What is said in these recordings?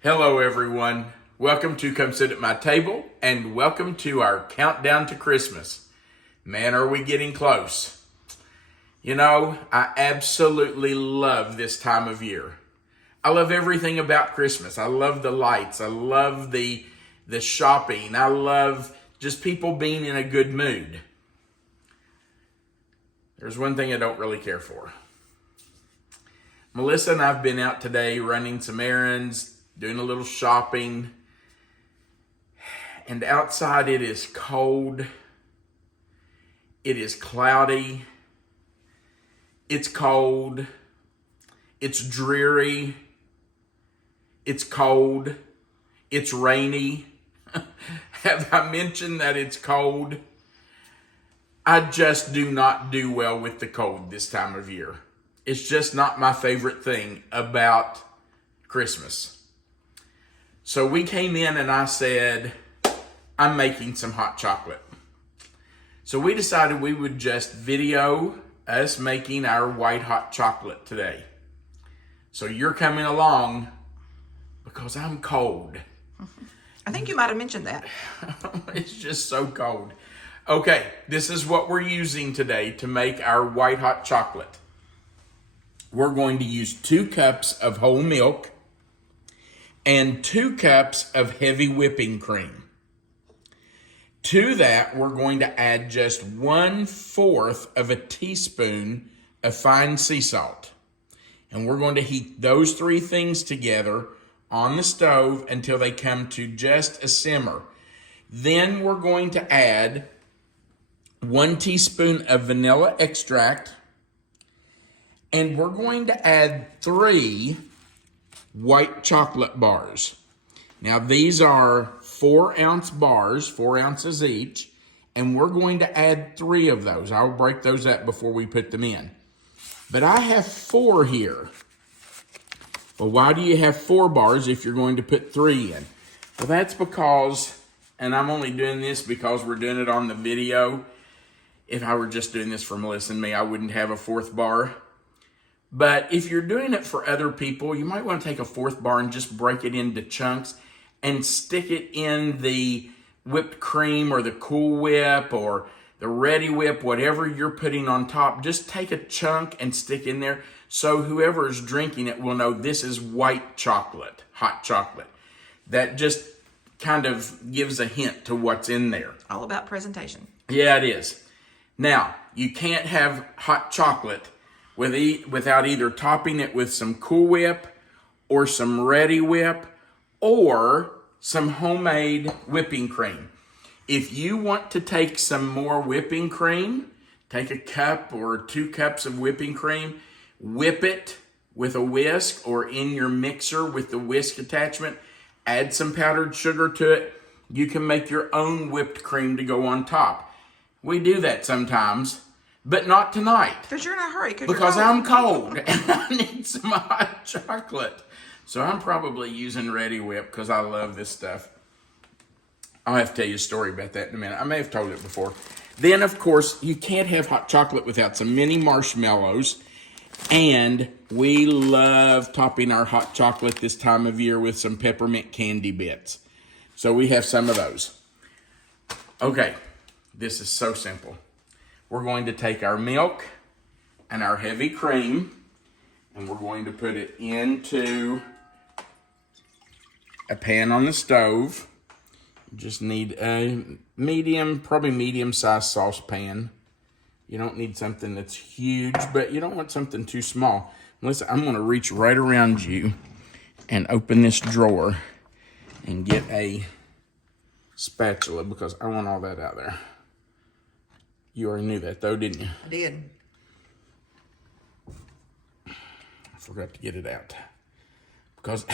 Hello everyone, welcome to Come Sit at My Table and welcome to our countdown to Christmas. Man, are we getting close. You know, I absolutely love this time of year. I love everything about Christmas. I love the lights, I love the shopping, I love just people being in a good mood. There's one thing I don't really care for. Melissa and I have been out today running some errands, doing a little shopping, and outside it is cold, it is cloudy, it's cold, it's dreary, it's cold, it's rainy. Have I mentioned that it's cold? I just do not do well with the cold this time of year. It's just not my favorite thing about Christmas. So we came in and I said, I'm making some hot chocolate. So we decided we would just video us making our white hot chocolate today. So you're coming along because I'm cold. I think you might have mentioned that. It's just so cold. Okay, this is what we're using today to make our white hot chocolate. We're going to use 2 cups of whole milk and 2 cups of heavy whipping cream. To that, we're going to add just 1/4 of a teaspoon of fine sea salt. And we're going to heat those 3 things together on the stove until they come to just a simmer. Then we're going to add 1 teaspoon of vanilla extract, and we're going to add 3 white chocolate bars. Now these are 4-ounce bars, 4 ounces each, and we're going to add 3 of those. I'll break those up before we put them in. But I have 4 here. Well, why do you have 4 bars if you're going to put 3 in? Well, that's because, and I'm only doing this because we're doing it on the video. If I were just doing this for Melissa and me, I wouldn't have a 4th bar. But if you're doing it for other people, you might want to take a 4th bar and just break it into chunks and stick it in the whipped cream or the Cool Whip or the Redi Wip, whatever you're putting on top. Just take a chunk and stick in there so whoever is drinking it will know this is white chocolate, hot chocolate. That just kind of gives a hint to what's in there. All about presentation. Yeah, it is. Now, you can't have hot chocolate without either topping it with some Cool Whip or some Redi Wip or some homemade whipping cream. If you want to take some more whipping cream, take a cup or 2 cups of whipping cream, whip it with a whisk or in your mixer with the whisk attachment, add some powdered sugar to it. You can make your own whipped cream to go on top. We do that sometimes. But not tonight. Because you're in a hurry. Because I'm cold and I need some hot chocolate. So I'm probably using Redi Wip because I love this stuff. I'll have to tell you a story about that in a minute. I may have told it before. Then, of course, you can't have hot chocolate without some mini marshmallows. And we love topping our hot chocolate this time of year with some peppermint candy bits. So we have some of those. Okay, this is so simple. We're going to take our milk and our heavy cream and we're going to put it into a pan on the stove. You just need a probably medium-sized saucepan. You don't need something that's huge, but you don't want something too small. Melissa, I'm going to reach right around you and open this drawer and get a spatula because I want all that out there. You already knew that, though, didn't you? I did. I forgot to get it out because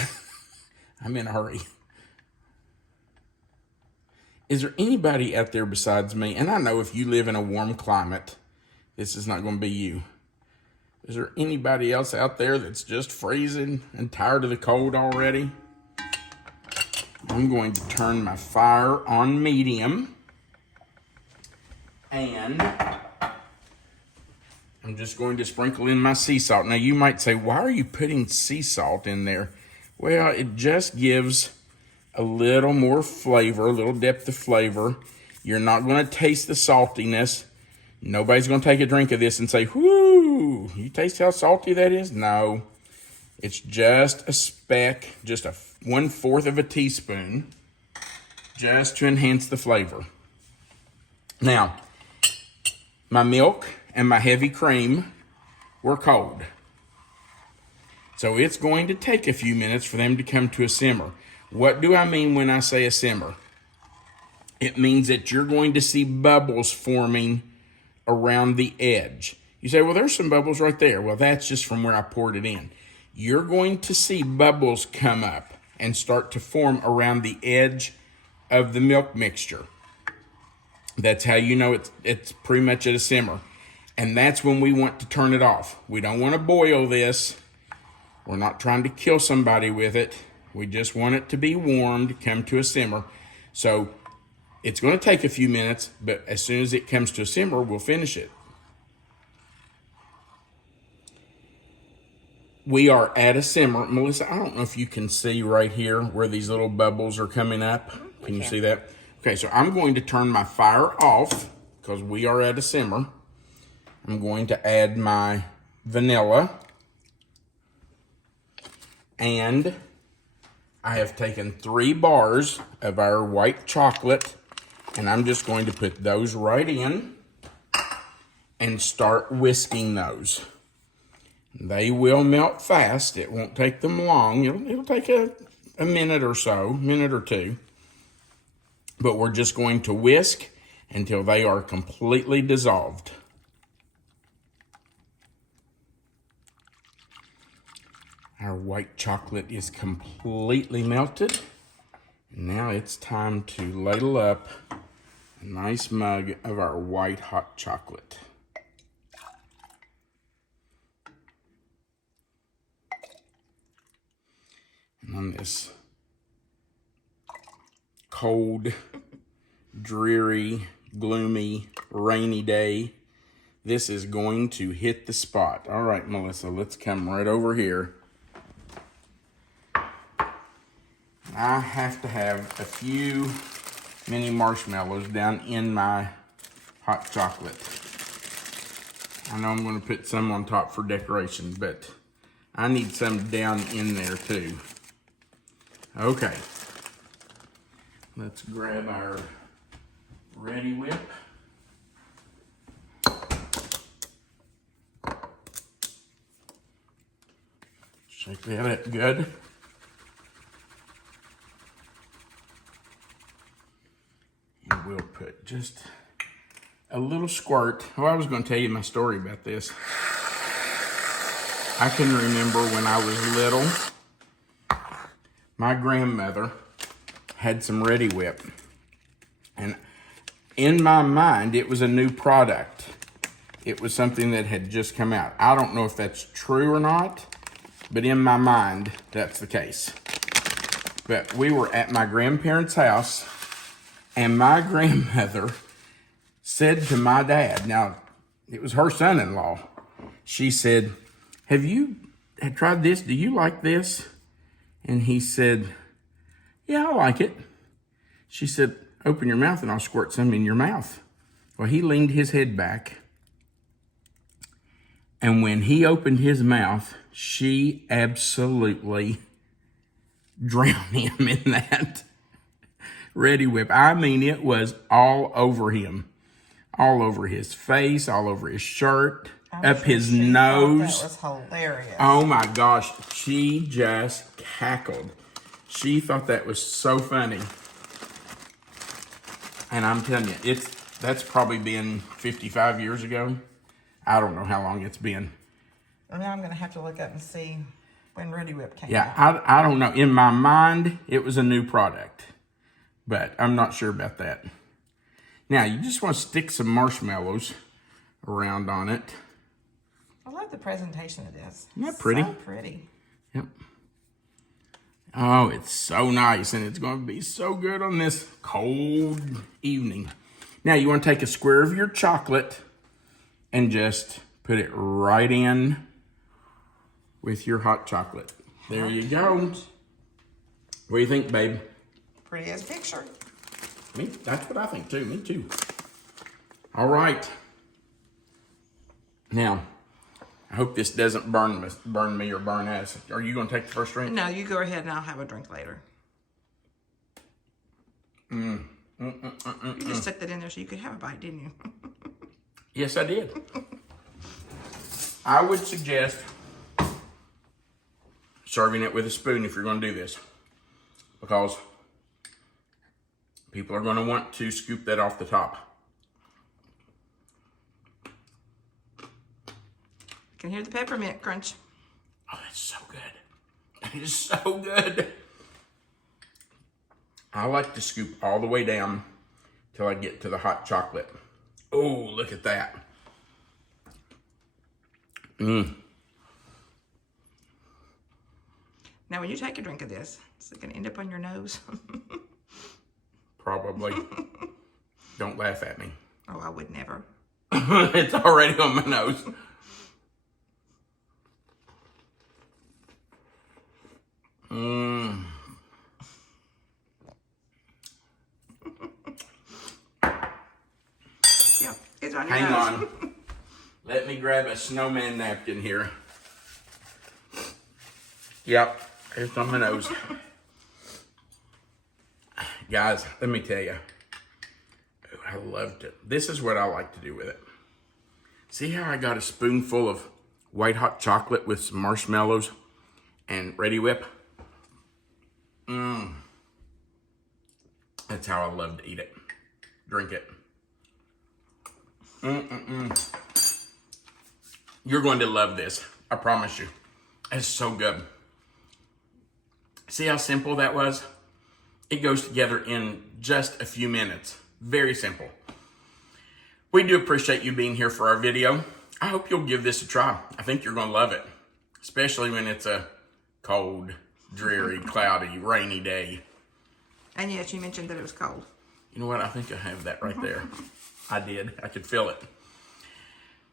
I'm in a hurry. Is there anybody out there besides me? And I know if you live in a warm climate, this is not going to be you. Is there anybody else out there that's just freezing and tired of the cold already? I'm going to turn my fire on medium. And I'm just going to sprinkle in my sea salt. Now you might say, why are you putting sea salt in there? Well, it just gives a little more flavor, a little depth of flavor. You're not going to taste the saltiness. Nobody's going to take a drink of this and say, whoo, you taste how salty that is? No. It's just a speck, just a 1/4 of a teaspoon, just to enhance the flavor. Now, my milk and my heavy cream were cold. So it's going to take a few minutes for them to come to a simmer. What do I mean when I say a simmer? It means that you're going to see bubbles forming around the edge. You say, well, there's some bubbles right there. Well, that's just from where I poured it in. You're going to see bubbles come up and start to form around the edge of the milk mixture. That's how you know it's pretty much at a simmer. And that's when we want to turn it off. We don't want to boil this. We're not trying to kill somebody with it. We just want it to be warmed, come to a simmer. So it's going to take a few minutes, but as soon as it comes to a simmer, we'll finish it. We are at a simmer. Melissa, I don't know if you can see right here where these little bubbles are coming up. Can you see that? Okay, so I'm going to turn my fire off because we are at a simmer. I'm going to add my vanilla. And I have taken 3 bars of our white chocolate, and I'm just going to put those right in and start whisking those. They will melt fast. It won't take them long. It'll take a minute or so, minute or two. But we're just going to whisk until they are completely dissolved. Our white chocolate is completely melted. Now it's time to ladle up a nice mug of our white hot chocolate. And on this cold, dreary, gloomy, rainy day, this is going to hit the spot. All right, Melissa, let's come right over here. I have to have a few mini marshmallows down in my hot chocolate. I know I'm going to put some on top for decoration, but I need some down in there too. Okay. Let's grab our Redi Wip. Shake that up good. And we'll put just a little squirt. Oh, I was going to tell you my story about this. I can remember when I was little, my grandmother had some Redi Wip. And in my mind, it was a new product. It was something that had just come out. I don't know if that's true or not, but in my mind, that's the case. But we were at my grandparents' house, and my grandmother said to my dad, now, it was her son-in-law, she said, have you tried this? Do you like this? And he said, yeah, I like it. She said, open your mouth and I'll squirt some in your mouth. Well, he leaned his head back. And when he opened his mouth, she absolutely drowned him in that Redi Wip. I mean, it was all over him. All over his face, all over his shirt, up his nose. That was hilarious. Oh my gosh, she just cackled. She thought that was so funny. And I'm telling you, that's probably been 55 years ago. I don't know how long it's been. Well, now I'm going to have to look up and see when Redi Wip came out. Yeah, I don't know. In my mind, it was a new product. But I'm not sure about that. Now, you just want to stick some marshmallows around on it. I love the presentation of this. Isn't that pretty? So pretty. Yep. Oh, it's so nice, and it's going to be so good on this cold evening. Now, you want to take a square of your chocolate and just put it right in with your hot chocolate. There you go. What do you think, babe? Pretty as a picture. Me, that's what I think too. Me too. All right. Now, I hope this doesn't burn me or burn us. Are you going to take the first drink? No, you go ahead and I'll have a drink later. You just stuck that in there so you could have a bite, didn't you? Yes, I did. I would suggest serving it with a spoon if you're going to do this, because people are going to want to scoop that off the top. I can hear the peppermint crunch. Oh, that's so good. It is so good. I like to scoop all the way down till I get to the hot chocolate. Oh, look at that. Now, when you take a drink of this, is it going to end up on your nose? Probably. Don't laugh at me. Oh, I would never. It's already on my nose. Yeah, it's on your Hang nose. on. Let me grab a snowman napkin here. Yep, it's on my nose. Guys, let me tell you. I loved it. This is what I like to do with it. See how I got a spoonful of white hot chocolate with some marshmallows and Redi Wip? That's how I love to eat it. Drink it. You're going to love this. I promise you. It's so good. See how simple that was? It goes together in just a few minutes. Very simple. We do appreciate you being here for our video. I hope you'll give this a try. I think you're going to love it. Especially when it's a cold, dreary, cloudy, rainy day. And yes, you mentioned that it was cold. You know what? I think I have that right there. I did. I could feel it.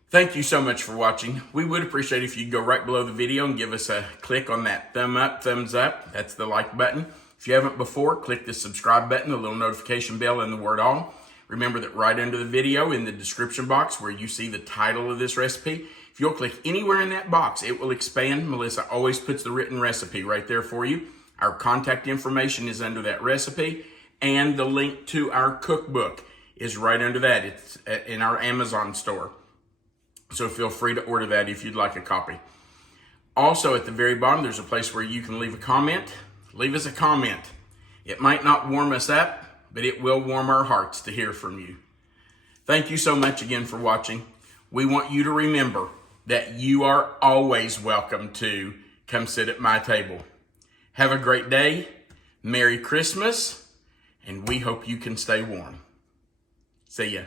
Thank you so much for watching. We would appreciate if you'd go right below the video and give us a click on that thumb up, thumbs up. That's the like button. If you haven't before, click the subscribe button, the little notification bell, and the word all. Remember that right under the video in the description box where you see the title of this recipe, if you'll click anywhere in that box, it will expand. Melissa always puts the written recipe right there for you. Our contact information is under that recipe, and the link to our cookbook is right under that. It's in our Amazon store. So feel free to order that if you'd like a copy. Also, at the very bottom, there's a place where you can leave a comment. Leave us a comment. It might not warm us up, but it will warm our hearts to hear from you. Thank you so much again for watching. We want you to remember that you are always welcome to come sit at my table. Have a great day. Merry Christmas, and we hope you can stay warm. See ya.